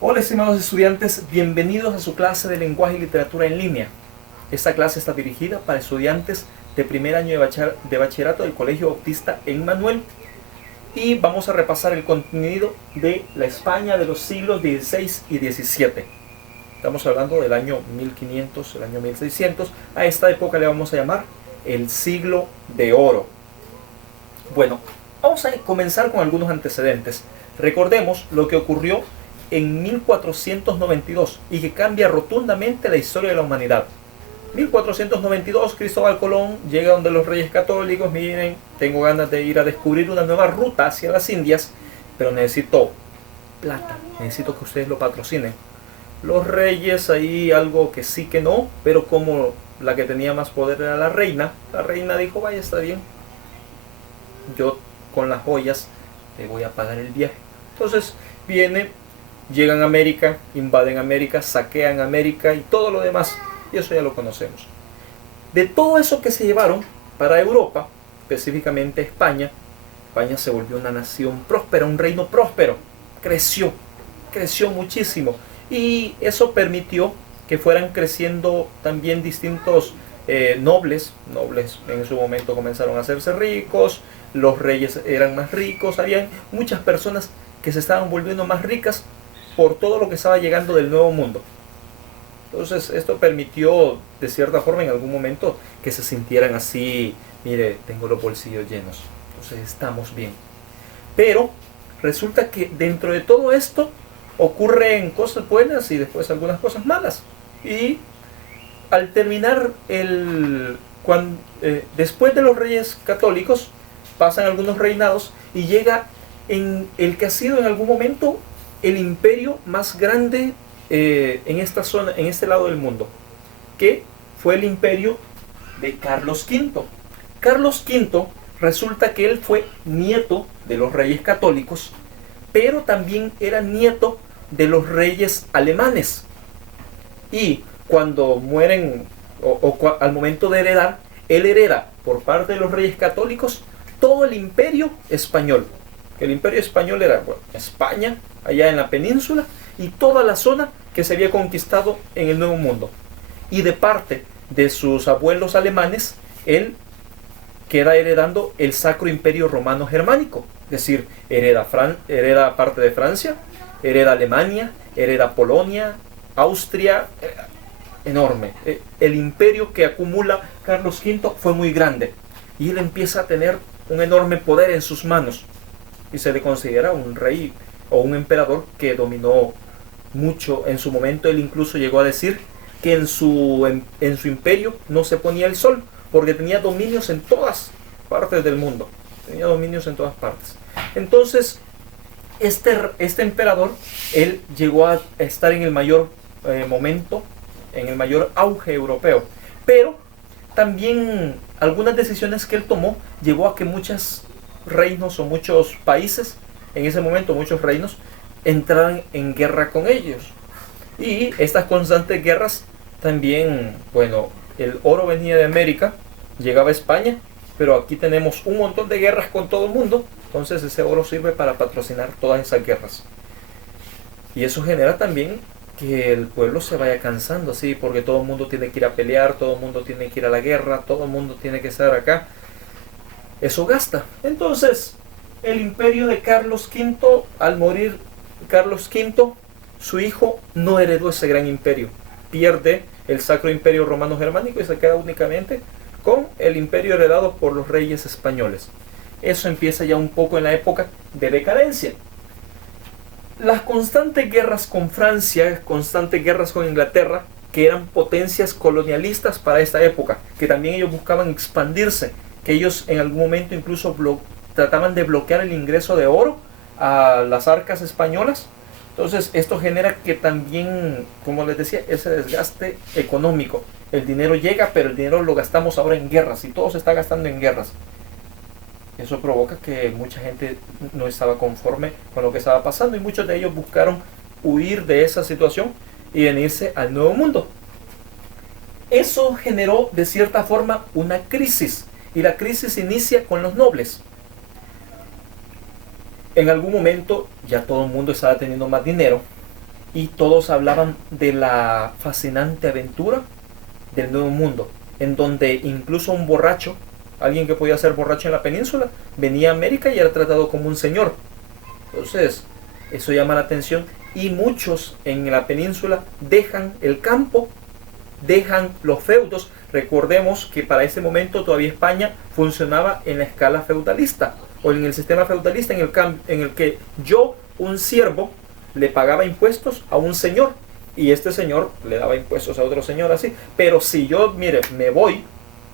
Hola estimados estudiantes, bienvenidos a su clase de lenguaje y literatura en línea. Esta clase está dirigida para estudiantes de primer año de bachillerato del Colegio Bautista Emmanuel y vamos a repasar el contenido de la España de los siglos XVI y XVII. Estamos hablando del año 1500, el año 1600. A esta época le vamos a llamar el siglo de oro. Bueno, vamos a comenzar con algunos antecedentes. Recordemos lo que ocurrió en 1492 y que cambia rotundamente la historia de la humanidad. 1492, Cristóbal Colón llega donde los reyes católicos: miren, tengo ganas de ir a descubrir una nueva ruta hacia las Indias, pero necesito plata, necesito que ustedes lo patrocinen. Los reyes ahí algo que sí que no, pero como la que tenía más poder era la reina dijo: vaya, está bien, yo con las joyas te voy a pagar el viaje. Entonces llegan a América, invaden América, saquean América y todo lo demás, y eso ya lo conocemos. De todo eso que se llevaron para Europa, específicamente España se volvió una nación próspera, un reino próspero, creció muchísimo, y eso permitió que fueran creciendo también distintos nobles en su momento comenzaron a hacerse ricos, los reyes eran más ricos, había muchas personas que se estaban volviendo más ricas por todo lo que estaba llegando del Nuevo Mundo. Entonces esto permitió de cierta forma en algún momento que se sintieran así: mire, tengo los bolsillos llenos, entonces estamos bien. Pero resulta que dentro de todo esto ocurren cosas buenas y después algunas cosas malas. Y al terminar después de los reyes católicos pasan algunos reinados y llega en el que ha sido en algún momento el imperio más grande en esta zona, en este lado del mundo, que fue el imperio de Carlos V. Carlos V, resulta que él fue nieto de los reyes católicos, pero también era nieto de los reyes alemanes. Y cuando mueren, al momento de heredar, él hereda por parte de los reyes católicos todo el imperio español. El imperio español era, España, allá en la península, y toda la zona que se había conquistado en el Nuevo Mundo. Y de parte de sus abuelos alemanes, él queda heredando el Sacro Imperio Romano Germánico. Es decir, hereda parte de Francia, hereda Alemania, hereda Polonia, Austria, enorme. El imperio que acumula Carlos V fue muy grande, y él empieza a tener un enorme poder en sus manos. Y se le considera un rey o un emperador que dominó mucho. En su momento él incluso llegó a decir que en su imperio no se ponía el sol, porque tenía dominios en todas partes del mundo. Tenía dominios en todas partes. Entonces, este emperador, él llegó a estar en el mayor momento, en el mayor auge europeo. Pero también algunas decisiones que él tomó llevó a que muchos reinos o muchos países, en ese momento muchos reinos, entraran en guerra con ellos. Y estas constantes guerras también, el oro venía de América, llegaba a España, pero aquí tenemos un montón de guerras con todo el mundo. Entonces ese oro sirve para patrocinar todas esas guerras. Y eso genera también que el pueblo se vaya cansando, ¿sí? Porque todo el mundo tiene que ir a pelear, todo el mundo tiene que ir a la guerra, todo el mundo tiene que estar acá. Eso gasta. Entonces, el imperio de Carlos V, al morir Carlos V, su hijo no heredó ese gran imperio. Pierde el Sacro Imperio Romano Germánico y se queda únicamente con el imperio heredado por los reyes españoles. Eso empieza ya un poco en la época de decadencia. Las constantes guerras con Francia, constantes guerras con Inglaterra, que eran potencias colonialistas para esta época, que también ellos buscaban expandirse, que ellos en algún momento incluso trataban de bloquear el ingreso de oro a las arcas españolas. Entonces esto genera que también, como les decía, ese desgaste económico. El dinero llega, pero el dinero lo gastamos ahora en guerras, y todo se está gastando en guerras. Eso provoca que mucha gente no estaba conforme con lo que estaba pasando, y muchos de ellos buscaron huir de esa situación y venirse al Nuevo Mundo. Eso generó de cierta forma una crisis, y la crisis inicia con los nobles. En algún momento ya todo el mundo estaba teniendo más dinero, y todos hablaban de la fascinante aventura del Nuevo Mundo, en donde incluso un borracho, alguien que podía ser borracho en la península, venía a América y era tratado como un señor. Entonces, eso llama la atención y muchos en la península dejan el campo, dejan los feudos. Recordemos que para ese momento todavía España funcionaba en la escala feudalista o en el sistema feudalista en el que yo, un siervo, le pagaba impuestos a un señor y este señor le daba impuestos a otro señor, así. Pero si yo, mire, me voy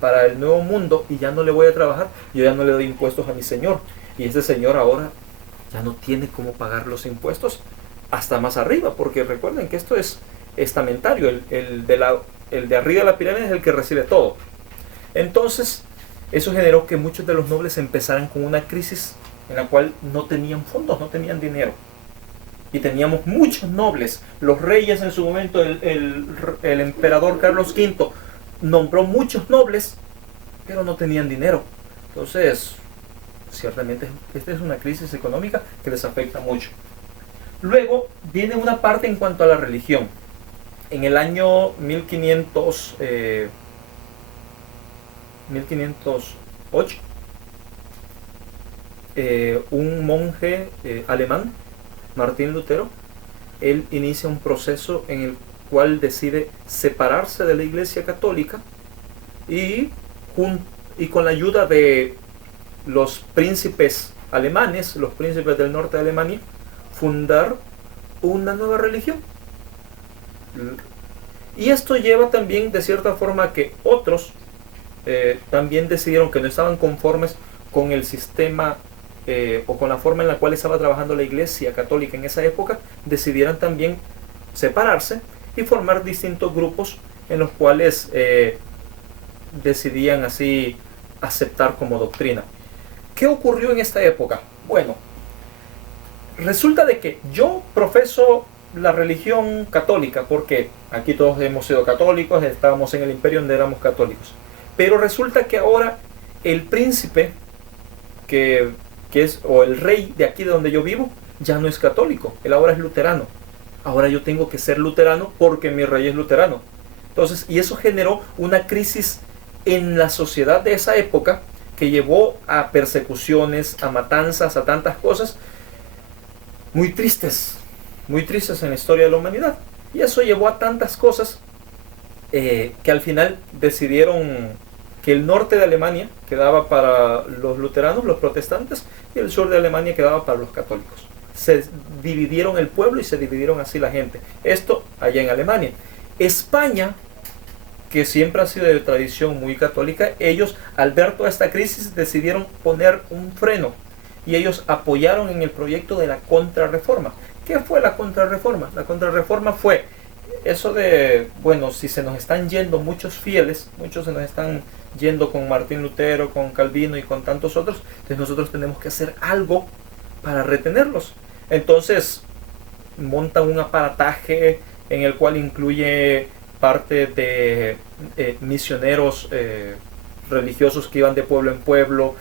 para el Nuevo Mundo y ya no le voy a trabajar, yo ya no le doy impuestos a mi señor y este señor ahora ya no tiene cómo pagar los impuestos hasta más arriba, porque recuerden que esto es estamentario, el de arriba de la pirámide es el que recibe todo. Entonces eso generó que muchos de los nobles empezaran con una crisis en la cual no tenían fondos, no tenían dinero. Y teníamos muchos nobles. Los reyes en su momento, el emperador Carlos V nombró muchos nobles, pero no tenían dinero. Entonces, ciertamente esta es una crisis económica que les afecta mucho. Luego viene una parte en cuanto a la religión. En el año 1508, un monje alemán, Martín Lutero, él inicia un proceso en el cual decide separarse de la Iglesia Católica y con la ayuda de los príncipes alemanes, los príncipes del norte de Alemania, fundar una nueva religión. Y esto lleva también de cierta forma a que otros también decidieron que no estaban conformes con el sistema o con la forma en la cual estaba trabajando la Iglesia Católica en esa época, decidieran también separarse y formar distintos grupos en los cuales decidían así aceptar como doctrina. ¿Qué ocurrió en esta época? Bueno, resulta de que yo profeso la religión católica, porque aquí todos hemos sido católicos, estábamos en el imperio donde éramos católicos. Pero resulta que ahora el príncipe, que es, o el rey de aquí de donde yo vivo, ya no es católico, él ahora es luterano. Ahora yo tengo que ser luterano porque mi rey es luterano. Entonces, y eso generó una crisis en la sociedad de esa época que llevó a persecuciones, a matanzas, a tantas cosas muy tristes en la historia de la humanidad. Y eso llevó a tantas cosas que al final decidieron que el norte de Alemania quedaba para los luteranos, los protestantes, y el sur de Alemania quedaba para los católicos. Se dividieron el pueblo y se dividieron así la gente. Esto allá en Alemania. España, que siempre ha sido de tradición muy católica, ellos al ver toda esta crisis decidieron poner un freno y ellos apoyaron en el proyecto de la contrarreforma. ¿Qué fue la contrarreforma? La contrarreforma fue eso de, bueno, si se nos están yendo muchos fieles, muchos se nos están yendo con Martín Lutero, con Calvino y con tantos otros, entonces nosotros tenemos que hacer algo para retenerlos. Entonces montan un aparataje en el cual incluye parte de misioneros religiosos que iban de pueblo en pueblo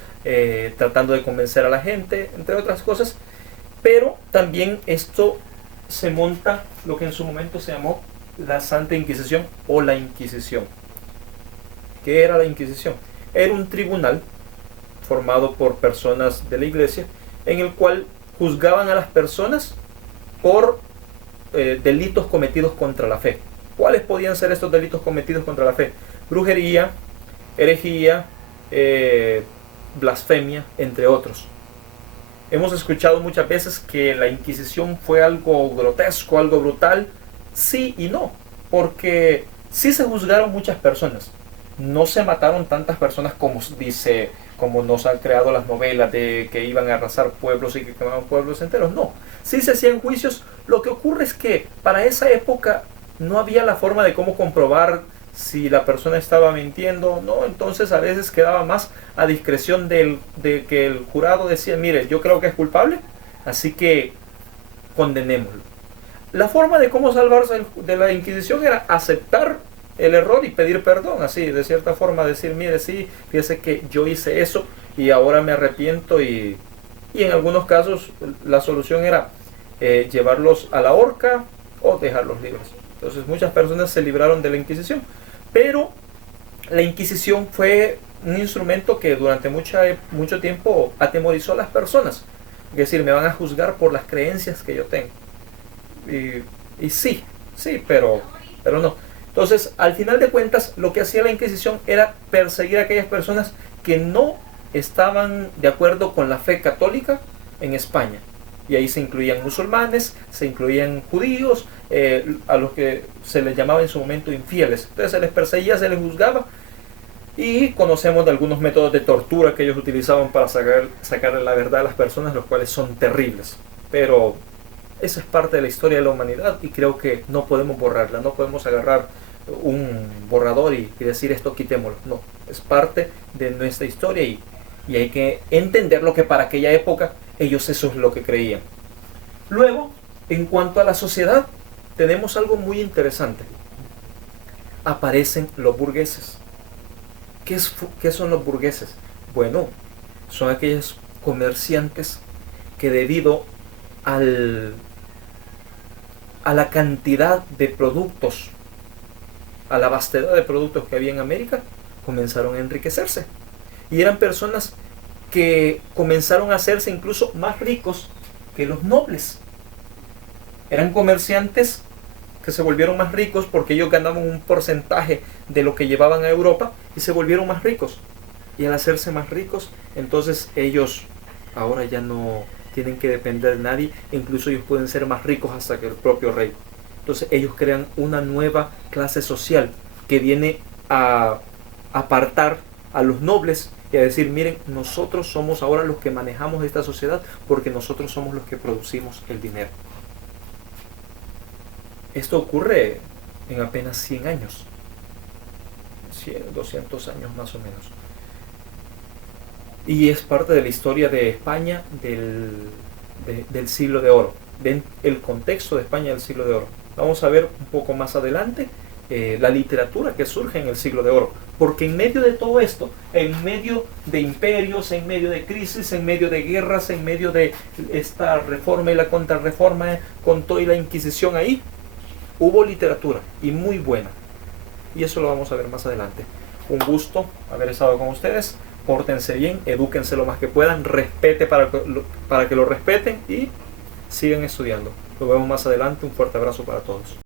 tratando de convencer a la gente, entre otras cosas. Pero también esto se monta lo que en su momento se llamó la Santa Inquisición o la Inquisición. ¿Qué era la Inquisición? Era un tribunal formado por personas de la iglesia en el cual juzgaban a las personas por delitos cometidos contra la fe. ¿Cuáles podían ser estos delitos cometidos contra la fe? Brujería, herejía, blasfemia, entre otros. Hemos escuchado muchas veces que la Inquisición fue algo grotesco, algo brutal. Sí y no, porque sí se juzgaron muchas personas. No se mataron tantas personas como dice, como nos han creado las novelas de que iban a arrasar pueblos y que quemaban pueblos enteros. No, sí se hacían juicios. Lo que ocurre es que para esa época no había la forma de cómo comprobar si la persona estaba mintiendo o no. Entonces a veces quedaba más a discreción de que el jurado decía, mire, yo creo que es culpable, así que condenémoslo. La forma de cómo salvarse de la Inquisición era aceptar el error y pedir perdón, así, de cierta forma decir, mire, sí, fíjese que yo hice eso y ahora me arrepiento, y en algunos casos la solución era llevarlos a la horca, o dejarlos libres. Entonces muchas personas se libraron de la Inquisición, pero la Inquisición fue un instrumento que durante mucho tiempo atemorizó a las personas. Es decir, me van a juzgar por las creencias que yo tengo. Y sí, pero no. Entonces, al final de cuentas, lo que hacía la Inquisición era perseguir a aquellas personas que no estaban de acuerdo con la fe católica en España. Y ahí se incluían musulmanes, se incluían judíos, a los que se les llamaba en su momento infieles. Entonces se les perseguía, se les juzgaba. Y conocemos de algunos métodos de tortura que ellos utilizaban para sacar la verdad a las personas, los cuales son terribles. Pero esa es parte de la historia de la humanidad y creo que no podemos borrarla. No podemos agarrar un borrador y decir esto quitémoslo. No, es parte de nuestra historia y hay que entender lo que para aquella época ellos eso es lo que creían. Luego, en cuanto a la sociedad, tenemos algo muy interesante. Aparecen los burgueses. ¿Qué son los burgueses? Bueno, son aquellos comerciantes que debido a la cantidad de productos, a la vastedad de productos que había en América, comenzaron a enriquecerse. Y eran personas que comenzaron a hacerse incluso más ricos que los nobles. Eran comerciantes que se volvieron más ricos porque ellos ganaban un porcentaje de lo que llevaban a Europa y se volvieron más ricos. Y al hacerse más ricos, entonces ellos ahora ya no tienen que depender de nadie, e incluso ellos pueden ser más ricos hasta que el propio rey. Entonces ellos crean una nueva clase social que viene a apartar a los nobles y a decir, miren, nosotros somos ahora los que manejamos esta sociedad porque nosotros somos los que producimos el dinero. Esto ocurre en apenas 100 años, 100, 200 años más o menos. Y es parte de la historia de España del siglo de oro, del contexto de España del siglo de oro. Vamos a ver un poco más adelante la literatura que surge en el siglo de oro, porque en medio de todo esto, en medio de imperios, en medio de crisis, en medio de guerras, en medio de esta reforma y la contrarreforma, con toda la Inquisición ahí, hubo literatura y muy buena, y eso lo vamos a ver más adelante. Un gusto haber estado con ustedes. Pórtense bien, edúquense lo más que puedan, respete para que lo respeten y sigan estudiando. Nos vemos más adelante. Un fuerte abrazo para todos.